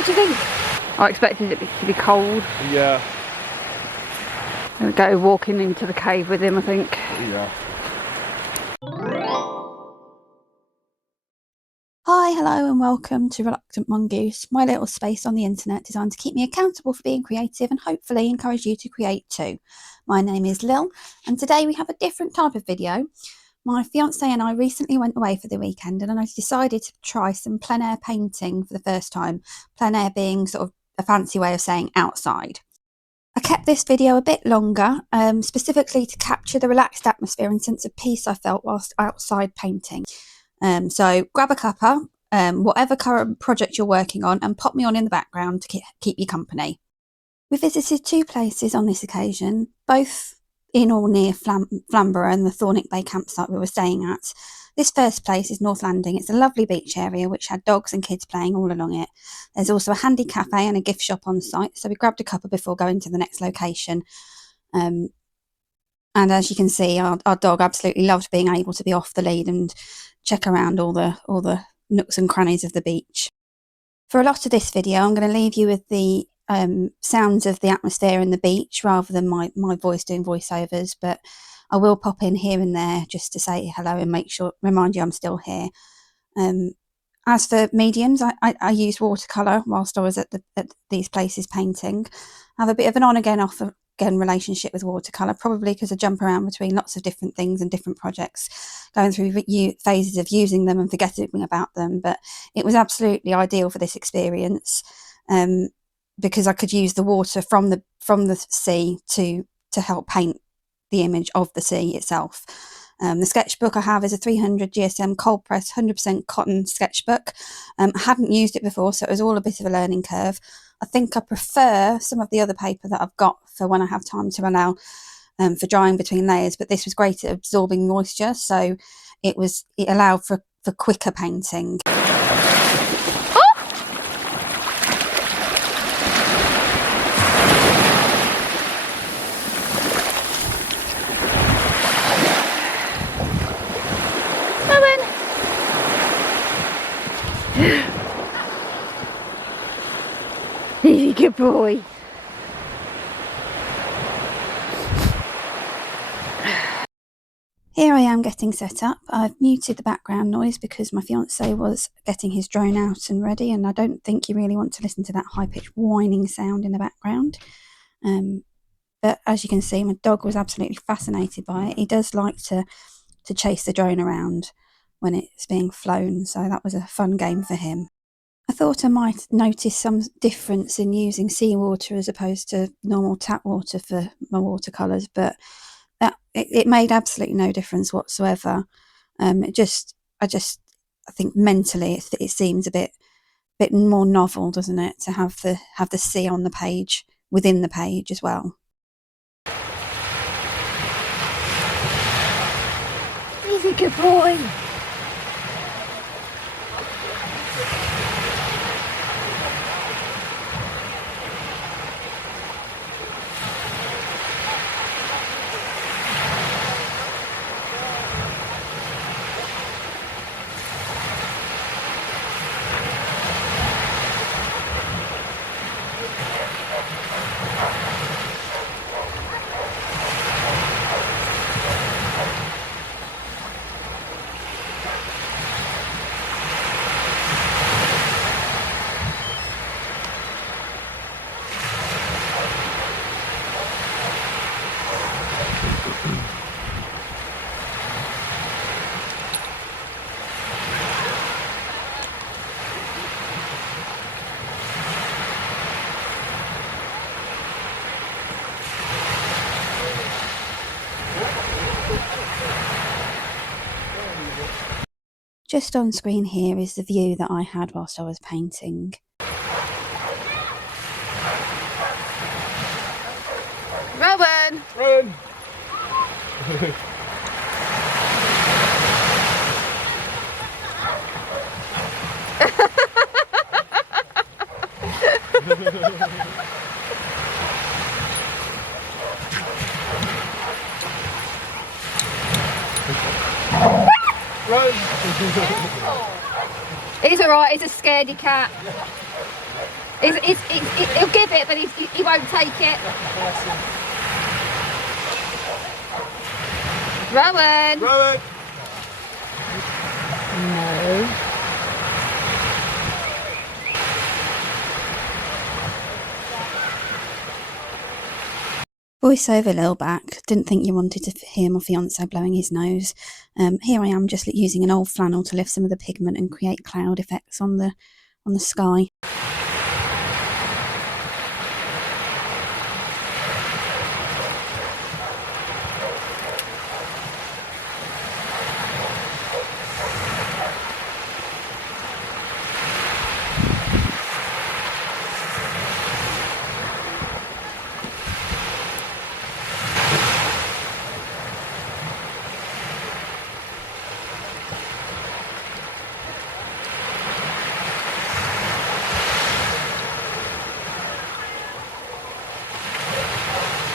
What do you think? I expected it to be cold. Yeah. I'll go walking into the cave with him, I think. Yeah. Hi, hello and welcome to Reluctant Mongoose, my little space on the internet designed to keep me accountable for being creative and hopefully encourage you to create too. My name is Lil and today we have a different type of video. My fiance and I recently went away for the weekend and I decided to try some plein air painting for the first time. Plein air being sort of a fancy way of saying outside. I kept this video a bit longer, specifically to capture the relaxed atmosphere and sense of peace I felt whilst outside painting. So grab a cuppa, whatever current project you're working on, and pop me on in the background to keep you company. We visited two places on this occasion, both in or near Flamborough and the Thornick Bay campsite we were staying at. This first place is North Landing. It's a lovely beach area which had dogs and kids playing all along it. There's also a handy cafe and a gift shop on site, so we grabbed a cuppa before going to the next location. And as you can see, our dog absolutely loved being able to be off the lead and check around all the nooks and crannies of the beach. For a lot of this video, I'm going to leave you with the sounds of the atmosphere and the beach rather than my voice doing voiceovers, but I will pop in here and there just to say hello and remind you I'm still here. As for mediums, I used watercolour whilst I was at these places painting. I have a bit of an on again off again relationship with watercolour, probably because I jump around between lots of different things and different projects, going through phases of using them and forgetting about them, but it was absolutely ideal for this experience because I could use the water from the sea to help paint the image of the sea itself. The sketchbook I have is a 300 GSM cold press 100% cotton sketchbook. I hadn't used it before, so it was all a bit of a learning curve. I think I prefer some of the other paper that I've got for when I have time to allow for drying between layers, but this was great at absorbing moisture, so it allowed for quicker painting. He's a good boy. Here I am getting set up. I've muted the background noise because my fiance was getting his drone out and ready, and I don't think you really want to listen to that high-pitched whining sound in the background. But as you can see, my dog was absolutely fascinated by it. He does like to chase the drone around when it's being flown, so that was a fun game for him. I thought I might notice some difference in using seawater as opposed to normal tap water for my watercolours, but it made absolutely no difference whatsoever. I think mentally it seems a bit more novel, doesn't it, to have the sea on the page within the page as well. He's a good boy. Just on screen here is the view that I had whilst I was painting. Robin! Run! He's alright, he's a scaredy cat. He'll give it, but he won't take it. Rowan! Rowan! No. Voiceover Lil back. Didn't think you wanted to hear my fiance blowing his nose. Here I am just using an old flannel to lift some of the pigment and create cloud effects on the sky.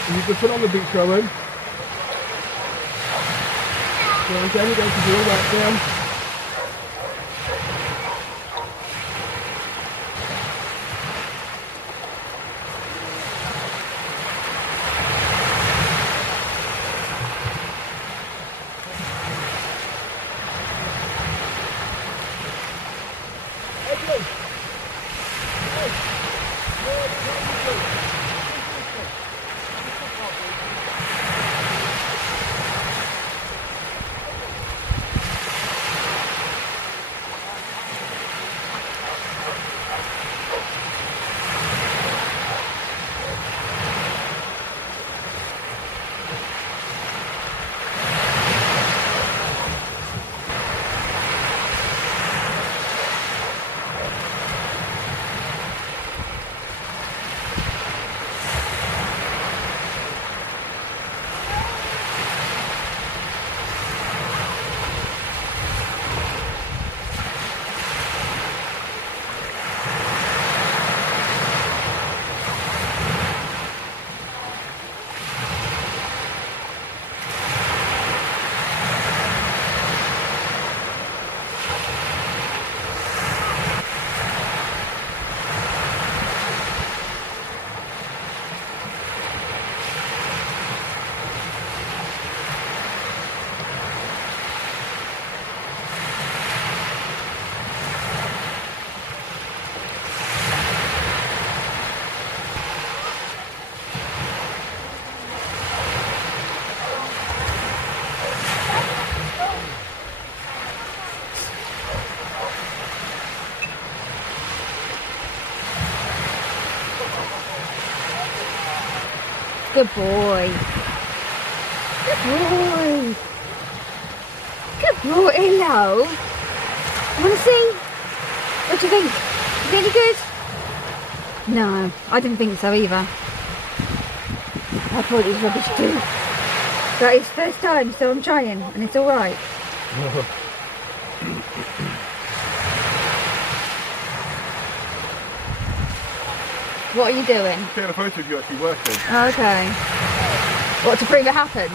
You can put on the beach, Rowan. Go on, down you go to do all that down. Good boy. Good boy. Good boy. Hello. Want to see? What do you think? Is it any good? No, I didn't think so either. I thought it was rubbish too. But it's first time, so I'm trying, and it's all right. What are you doing? Taking a photo of you actually working. Okay. What, to prove it happens?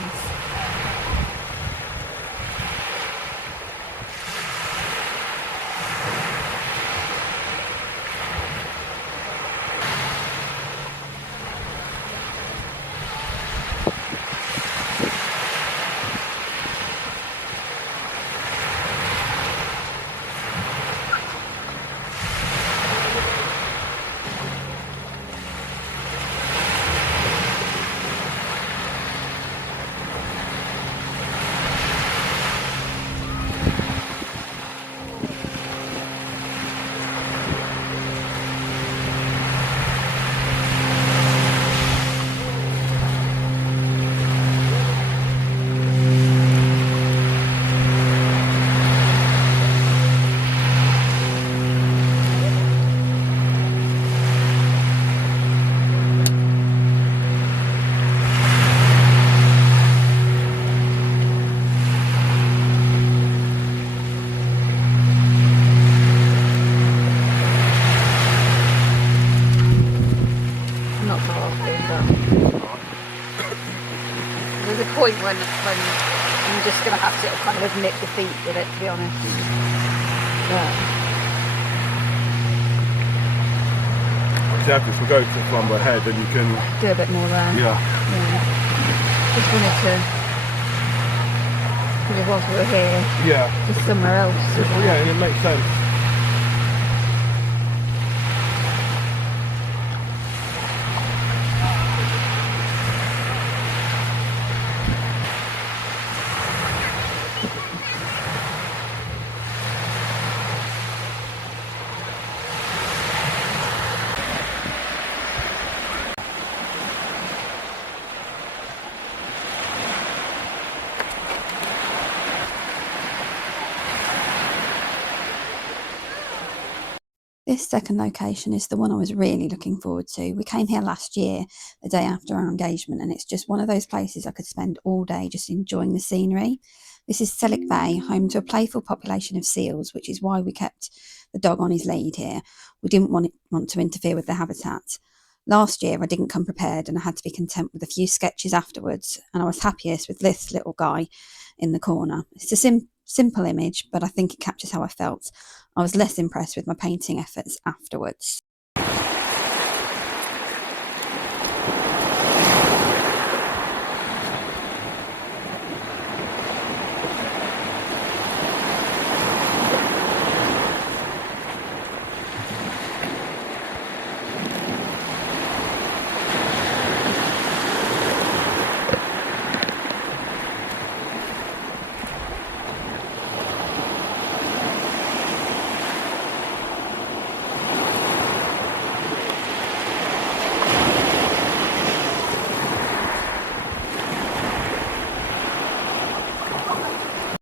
There's a point when I'm just going to have to kind of admit defeat with it, to be honest. But to have this. We'll go to Flambeau Head and you can... Do a bit more there. Yeah. Just wanted to, because whilst we were here, Yeah. just somewhere else. Yeah, it makes sense. This second location is the one I was really looking forward to. We came here last year, the day after our engagement, and it's just one of those places I could spend all day just enjoying the scenery. This is Selic Bay, home to a playful population of seals, which is why we kept the dog on his lead here. We didn't want to interfere with the habitat. Last year I didn't come prepared and I had to be content with a few sketches afterwards, and I was happiest with this little guy in the corner. It's a simple image, but I think it captures how I felt. I was less impressed with my painting efforts afterwards.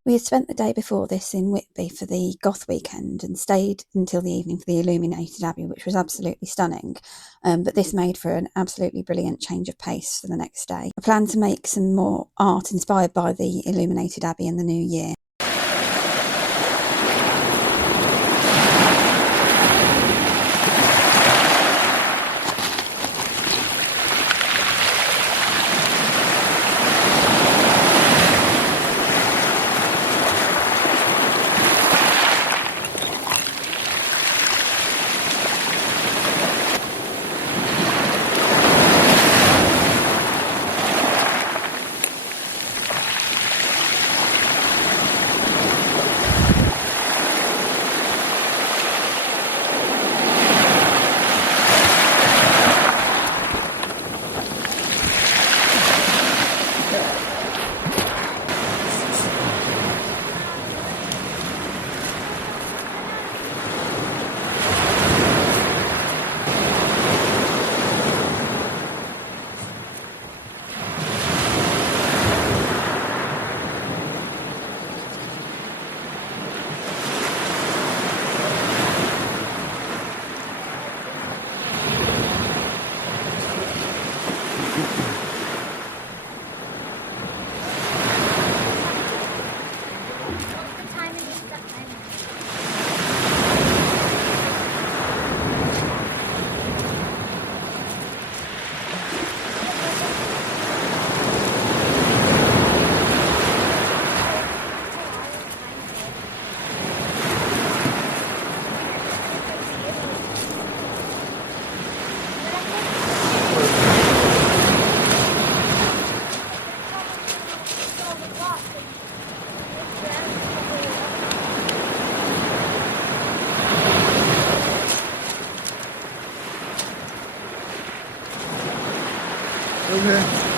We had spent the day before this in Whitby for the Goth weekend and stayed until the evening for the illuminated abbey, which was absolutely stunning. But this made for an absolutely brilliant change of pace for the next day. I plan to make some more art inspired by the illuminated abbey in the new year. Okay.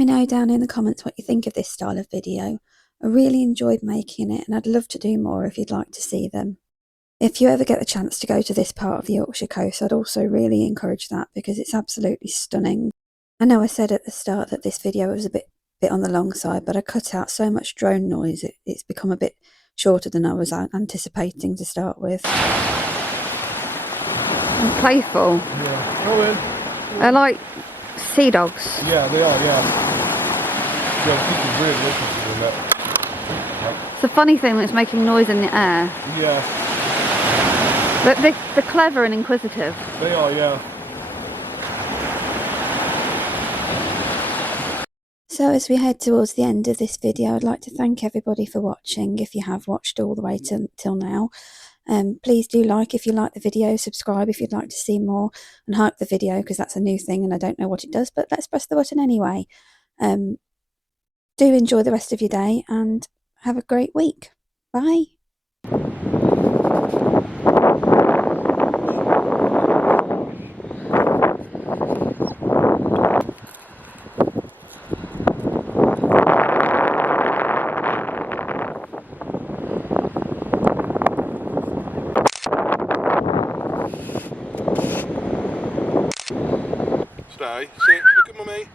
me know down in the comments what you think of this style of video. I really enjoyed making it and I'd love to do more if you'd like to see them. If you ever get the chance to go to this part of the Yorkshire coast, I'd also really encourage that because it's absolutely stunning. I know I said at the start that this video was a bit on the long side, but I cut out so much drone noise, it's become a bit shorter than I was anticipating to start with. And playful. Yeah. Go in. They're like sea dogs. Yeah, they are, yeah. Yeah, people really interested in that. It's a funny thing that's making noise in the air. Yeah. But they're clever and inquisitive. They are, yeah. So as we head towards the end of this video, I'd like to thank everybody for watching. If you have watched all the way till now, please do like if you like the video, subscribe if you'd like to see more, and hype the video because that's a new thing and I don't know what it does, but let's press the button anyway. Do enjoy the rest of your day and have a great week. Bye. Stay. See, look at mummy.